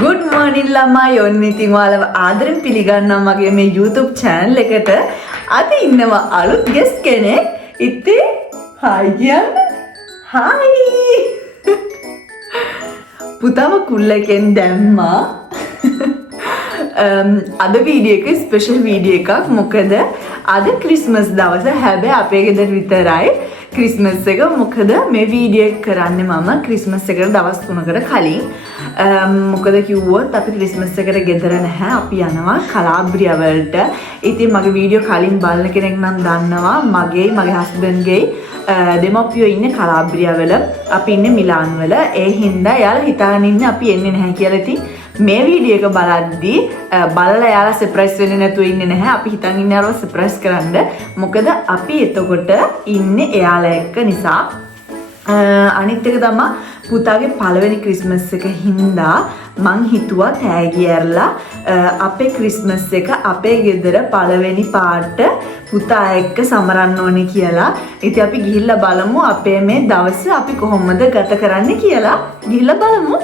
Good morning ළමයි ඔන්න ඉතින් ඔයාලව ආදරෙන් පිළිගන්නවා මගේ මේ YouTube channel එකට. අද ඉන්නවා අලුත් guest කෙනෙක්. ඉතින් hi කියන්න. hi. පුතාව කුල්ලෙන් දැම්මා. අද වීඩියෝ එක ස්පෙෂල් වීඩියෝ එකක්. මොකද අද ක්‍රිස්මස් දවස. හැබැයි අපේ ගෙදර විතරයි ක්‍රිස්මස් එක. මොකද මේ වීඩියෝ එක කරන්නේ මම ක්‍රිස්මස් එකට දවස් 3කට කලින්. මොකද කිව්වොත් අපි ක්‍රිස්මස් එකට ගෙදර නැහැ. අපි යනවා කලාබ්‍රියා වලට. ඉතින් මගේ වීඩියෝ කලින් බලන කෙනෙක් නම් දන්නවා මගේ හස්බන්ඩ්ගේ දෙමව්පියෝ ඉන්නේ කලාබ්‍රියා වල. අපි ඉන්නේ මිලාන් වල. ඒ හින්දා යාළුවා හිතාගෙන ඉන්නේ අපි එන්නේ නැහැ කියලා. ඉතින් මේ වීඩියෝ එක බලද්දී බලලා යාළුවා සර්ප්‍රයිස් වෙන්නේ නැතුව ඉන්නේ නැහැ. අපි හිතන් ඉන්නේ යාළුවා සර්ප්‍රයිස් කරන්න. මොකද අපි එතකොට ඉන්නේ එයාලා එක්ක නිසා. අනිත් එක තමයි පුතාගේ පළවෙනි ක්‍රිස්මස් එක හින්දා මං හිතුවා තෑගි ඇරලා අපේ ක්‍රිස්මස් එක අපේ ගෙදර පළවෙනි පාට පුතා එක්ක සමරන්න ඕනේ කියලා. ඉතින් අපි ගිහිල්ලා බලමු අපේ මේ දවස අපි කොහොමද ගත කරන්නේ කියලා. ගිහිල්ලා බලමු.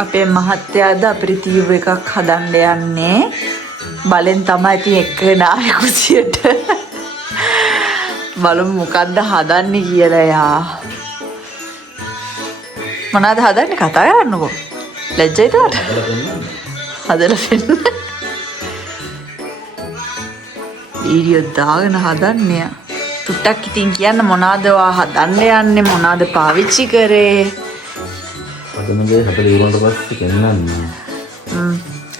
අපේ මහත්තයාද අපරිතීව එකක් හදන්න යන්නේ. බලෙන් තමයි ඉතින් එක්කගෙන ආවේ කුසියට. බලමු මොකද්ද හදන්නේ කියලා යා. මොනවද හදන්නේ කතා කරන්නකෝ. ලැජ්ජයිද උට? හදලා පෙන්න. වීඩියෝ දාගෙන හදන්නේ. තුට්ටක් ඉතින් කියන්න මොනවද ඔයා හදන්න යන්නේ මොනවද පාවිච්චි කරේ? අදමගේ හතර ඉවරට පස්සේ පෙන්නන්නේ.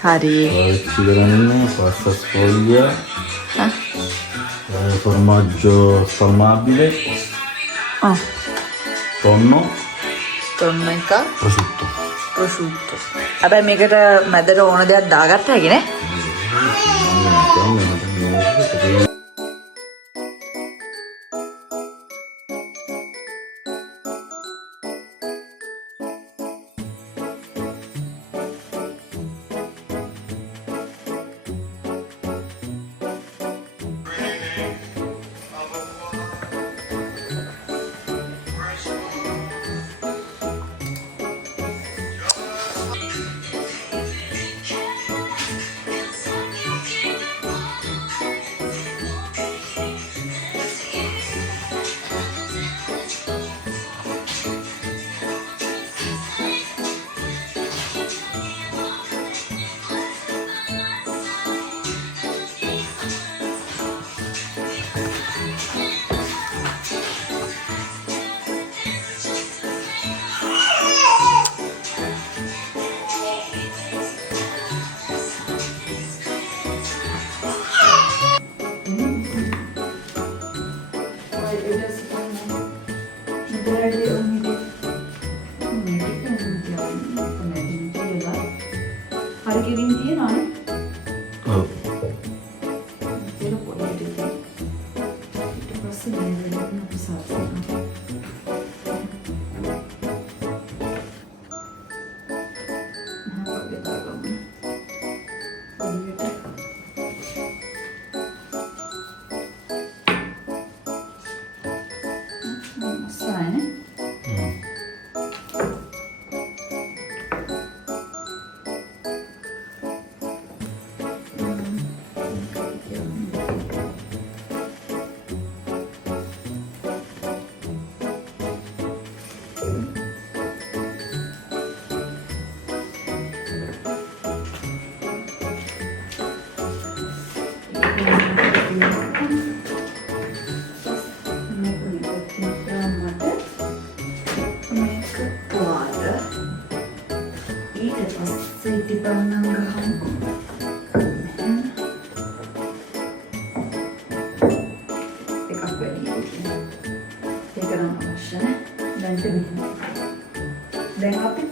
හරි. පාවිච්චි කරන්නේ pasta sfoglia. Formaggio spalmabile. Tonno එක. prosciutto. හැබැයි මේකට මැදට ඕන දෙයක් දාගත්ත හැකි නේ?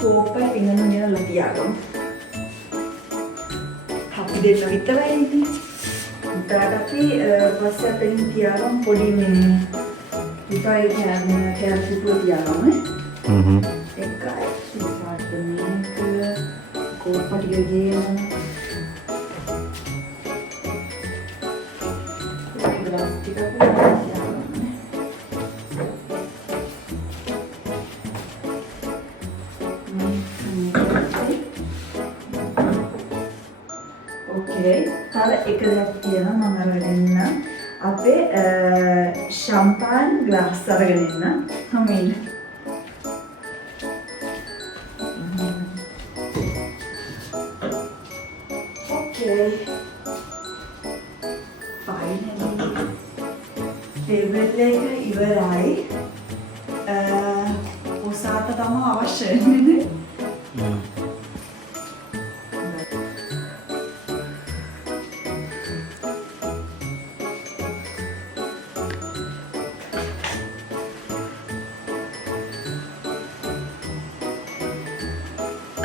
කෝප්පයි පින්නන ගෙනල්ලා තියාගමු. අපි දෙන්න විතරයි ඉන්නේ. උන්ටට අපි පස්සේ අපෙන් තියාගමු පොඩි මේ විපායි කැරට් තියාගමු. එකයි ඉස්සරහට මේක කෝප්ප ටික ගේමු. ග්ලාස් ටික තව එක දෙයක් තියෙනවා මම අරගෙන ඉන්න. අපේ ෂම්පාන් ග්ලාස් අරගෙන ඉන්න. හමින්. Okay. Finally. ටේබල් එක ඉවරයි. ඔසාට තමයි අවශ්‍ය වෙන්නේ.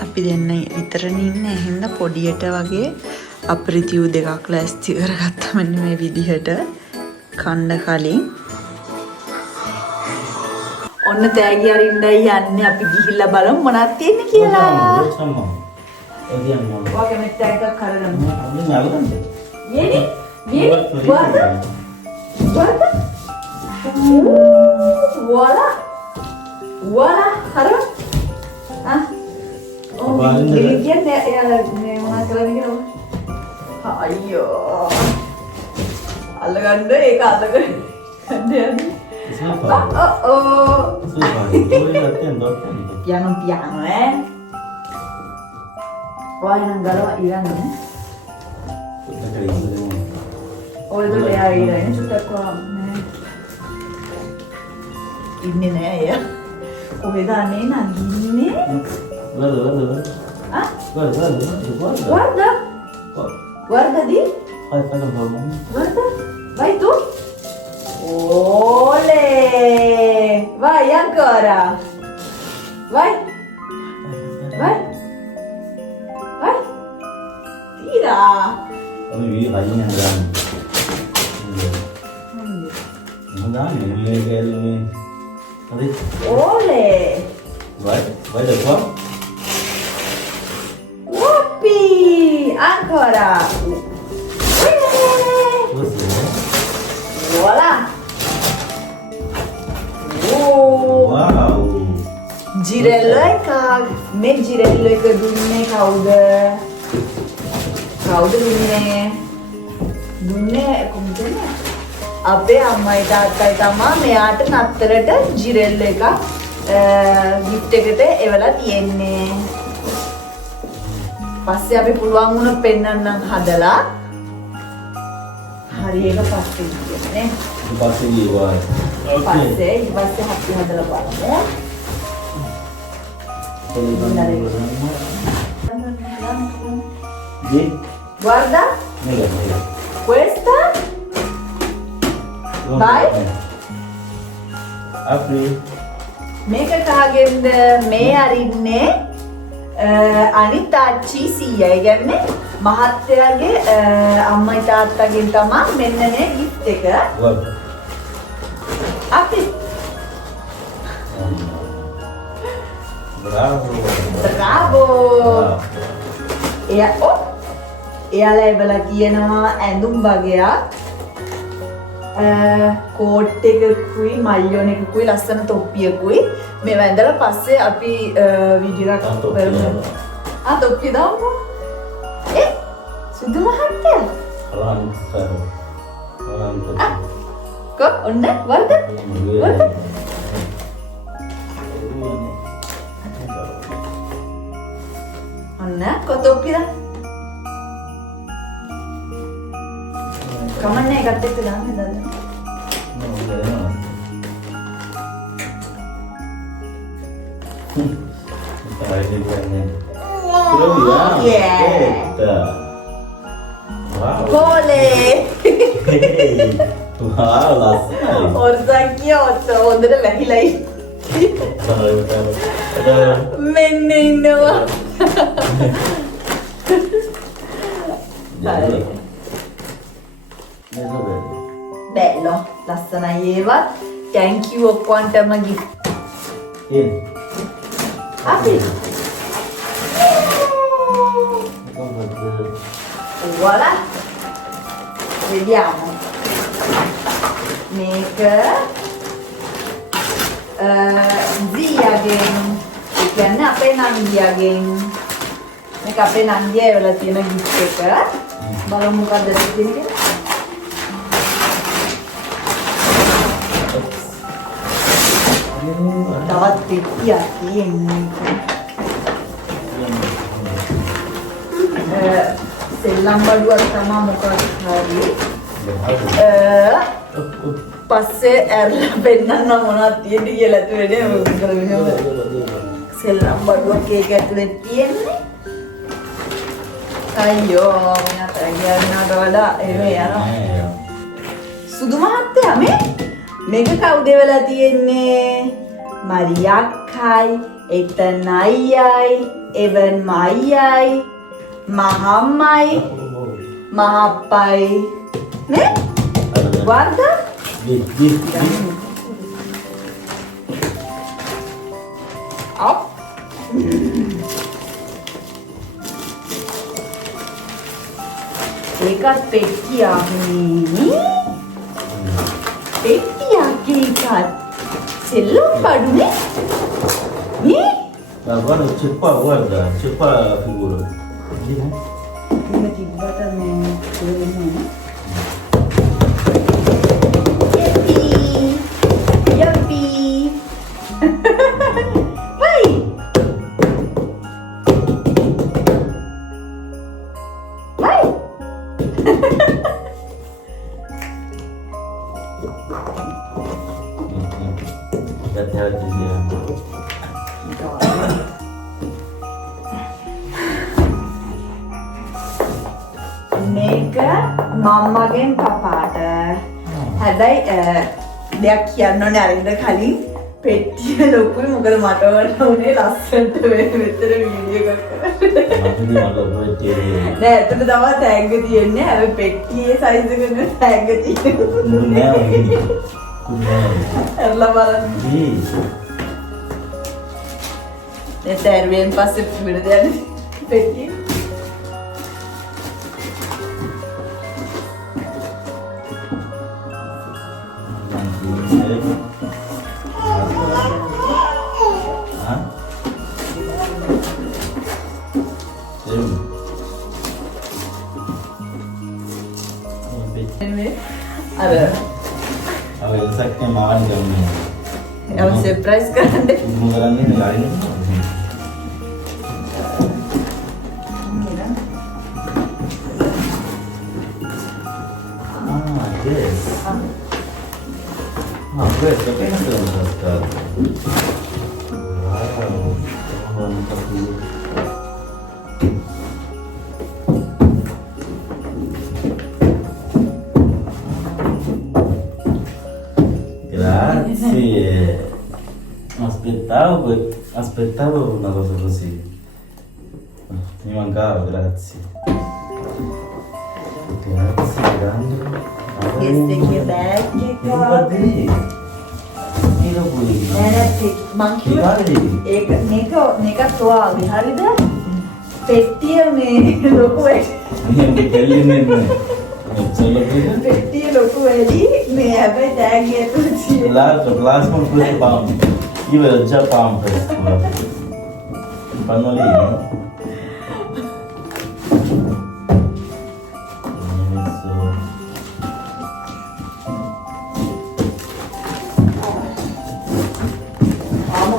අපි දෙන්න විතරනේ ඉන්නේ. එහෙනම් පොඩියට වගේ අප්‍රිතියු දෙකක් ලෑස්ති කරගත්තා මෙන්න මේ විදිහට කන්න කලින්. ඔන්න තෑගි අරින්නයි යන්නේ. අපි ගිහිල්ලා බලමු මොනවද තියෙන්නේ කියලා. ඔයා කැමති තෑග්ගක් කරගන්න. යේනි? වලා හරි. Ini mana kalian ini loh? Ayo, ala ganda, eka ala ganda. Siapa? Siapa? Piano Wah, yang galau Iran nih. Oh itu dia Iran ini sudah kok. Ini nih ya. Oh itu aneh nanti ini. Ah? Guarda. Guarda di? Guarda. Vai tu? Ole! Vai ancora. Vai. Vai. Vai. Tira. Ini lagi yang Ole. Vai da qua. Whoopi! Ancora! Voila! Wow! Jirello එකක් මේ ජිරෙල්ලෝ එක දුන්නේ කවුද? කවුද දුන්නේ කොහොමද? අපේ අම්මයි තාත්තයි තමයි මෙයාට නත්තරට ජිරෙල්ලෝ එකක් gift එකට එවලා තියෙන්නේ. පස්සේ අපි පුළුවන් වුණොත් පෙන්නන්නම් හදලා. හරි ඒක පස්සේ කියන්නේ. Pasti dibuat. පස්සේ ඊට පස්සේ අපි හදලා බලමු. Guarda. Questa. Vai. Apri. මේක කාගෙන්ද මේ අරින්නේ අනිත් ආච්චි සීයා කියන්නේ මහත්තයාගේ අම්මයි තාත්තගෙන් තමයි මෙන්න මේ gift එක. අපි Bravo. එයාලා එවලා කියනවා ඇඳුම් වගේක්. කෝට් එකකුයි මල්යොන් එකකුයි ලස්සන තොප්පියකුයි මේ වැඳලා පස්සේ අපි වීඩියෝ එකක් කරමු. තොප්පිය දාමු. සුදු මහත්තයා. කො ඔන්න වර්ද. ඔන්න කො තොප්පිය. කමන්නේ එකත් එක්ක දාන්න දාන්න. Boleh. Wow, langsung. Orzaknya hොඳට වැහිලයි. මෙන්න ඉන්නවා. හරි. බැලෝ ලස්සනයි ඒවත්. thank you ඔක්කොන්ටම gift. අපි voilà. Vediamo. මේක දියාගෙන් කියන්නේ අපේ නංගියාගෙන් මේක අපේ නංගියා එවලා තියෙන gift එක. බලමු මොකක්ද තියෙන්නේ. තවත් පෙට්ටියක් තියෙන්නේ. සෙල්ලම් බඩුවක් තමයි මොකක්ද හරි. පස්සේ ඇරලා පෙන්නන්න මොනවද තියෙන්නේ කියලා තුනේ මොකද මෙහෙම සෙල්ලම් බඩුවක් ඒක ඇතුලේ තියෙන්නේ. අයියෝ මට කියන්නට වඩා එහෙම යනවා. සුදු මහත්තයා මේක කවුද වෙලා තියෙන්නේ? මරියක්කයි, එතන අයියයි, එවන් මයියයි, මහම්මයි, මහප්පයි නේ? වර්ධ? අප් ඒකත් පෙට්ටියක් නේ. පෙට්ටියක් ඒකත් සෙල්ලම් බඩුනේ නේ. Agora cepat guarda, cepat figura. Ini tiba-tiba nih. Yummy. Hai. Hai. Hati-hati dia. මේක මම්මගෙන් පපාට. හැබැයි දෙයක් කියන්න ඕනේ අරින්ද කලින් පෙට්ටිය ලොකුයි මොකද මට වඩා උනේ ලස්සනට මෙතන වීඩියෝ එකක් කරන්න. නෑ එතන තමයි ටැග් තියෙන්නේ. හැබැයි පෙට්ටියේ සයිස් එක නේ ටැග් තියෙන්නේ. එල්ලා බලන්න. දැන් පස්සේ පිට දෙන්නේ පෙට්ටිය. Kalau insectnya makan kami. Yang surprise kan deh. Menggerak ini lain. Yes. Yes, tapi kan sudah besar. Wow. Mantap dulu. Grazie. Aspettavo una cosa così. Mi mancava, grazie. Grazie, grande. Este aqui é bag, Cadê? Tira por aí. මං කිව්වා මේක තුවාලේ හරිද? පෙට්ටිය මේ ලොකු Niente kelline නැහැ. Solo que පෙට්ටිය ලොකු වෙලි මේ හැබැයි ටැග් එක තියෙන. plasma questo pam. Io vedo già pam questo. Il pannolino.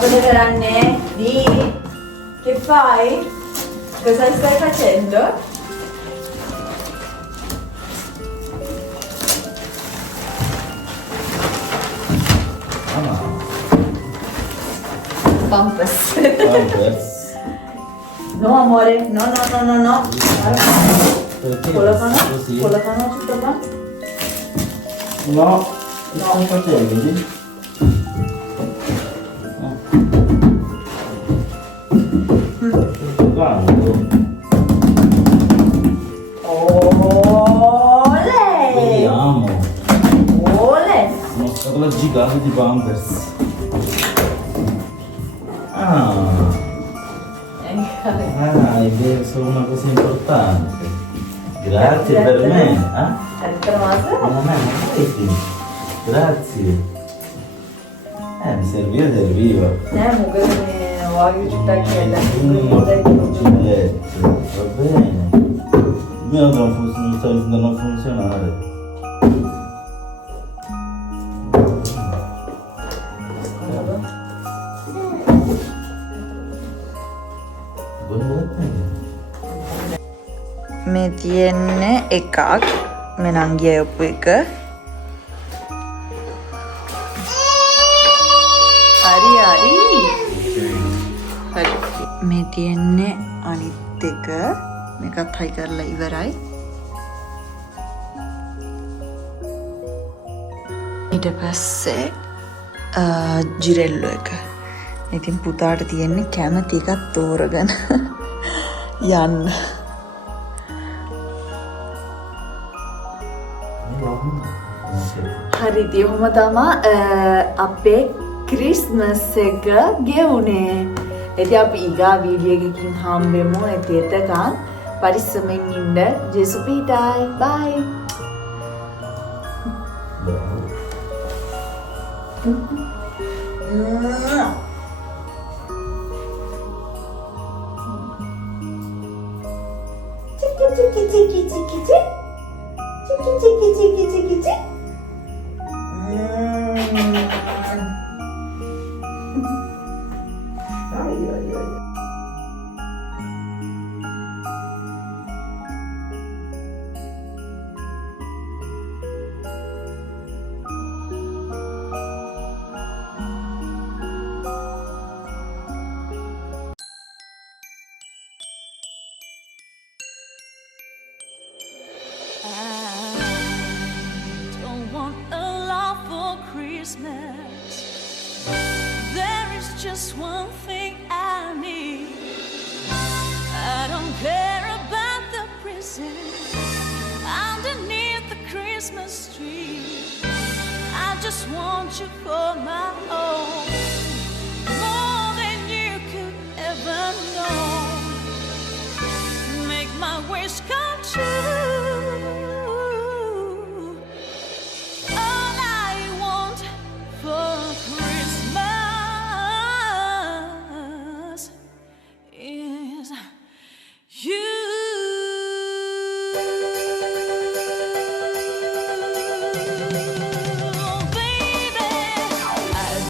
Cosa grande? Di che fai? Cosa stai facendo? Pampers. Pampers. No amore, no. Perché? Colocano Così? tutto qua? No, che stai facendo? piccola gigante di Pampers. È solo una cosa importante. Grazie per me. Non è Grazie. Mi serviva. Va bene. Il mio non sta iniziando a funzionare. මේ තියෙන්නේ එකක් මේ නංගිය ඔප්පු එක හරි මේ තියෙන්නේ අනිත් එක මේකත් හයි කරලා ඉවරයි ඊට පස්සේ ජිරෙල්ලෝ එක ඉතින් පුතාට තියෙන්නේ කැමති එකක් තෝරගෙන යන්න හරි දියුම තමා අපේ ක්‍රිස්මස් එක ගෙවුනේ ඉතින් අපි ඊගා වීඩියෝ එකකින් හම්බෙමු එතකන් පරිස්සමෙන් ඉන්න ජේසු පීටයි බයි Christmas. There is just one thing I need. I don't care about the presents underneath the Christmas tree. I just want you for my own, more than you could ever know. Make my wish come